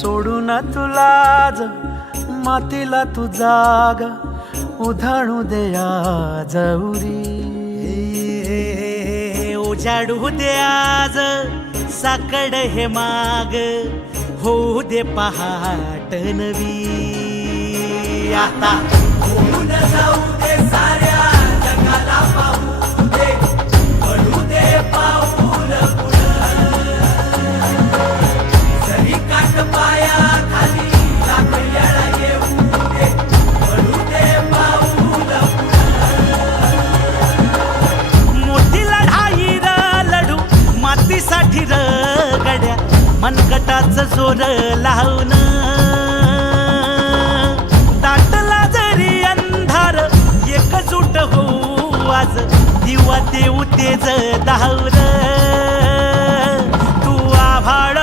सोडून तुलाज मातीला तू जाग उधाणू दे आज उरी. उजाडू दे आज साकड हे माग होऊ दे पहाट नवी. आता होऊन जाऊ दे साऱ्या जगाला पाहू दे पडू दे पाऊल पुढं. जरी काट पाया खाली लाख येळा येऊ दे पडू दे पाऊल पुढं. मोठी लढाई र लढू मातीसाठी र गड्या मनगटाचं जोर लावून. दाटला जरी अंधार एकजूट होऊ आज दिवा देऊ तेज धावर. तू आभाळ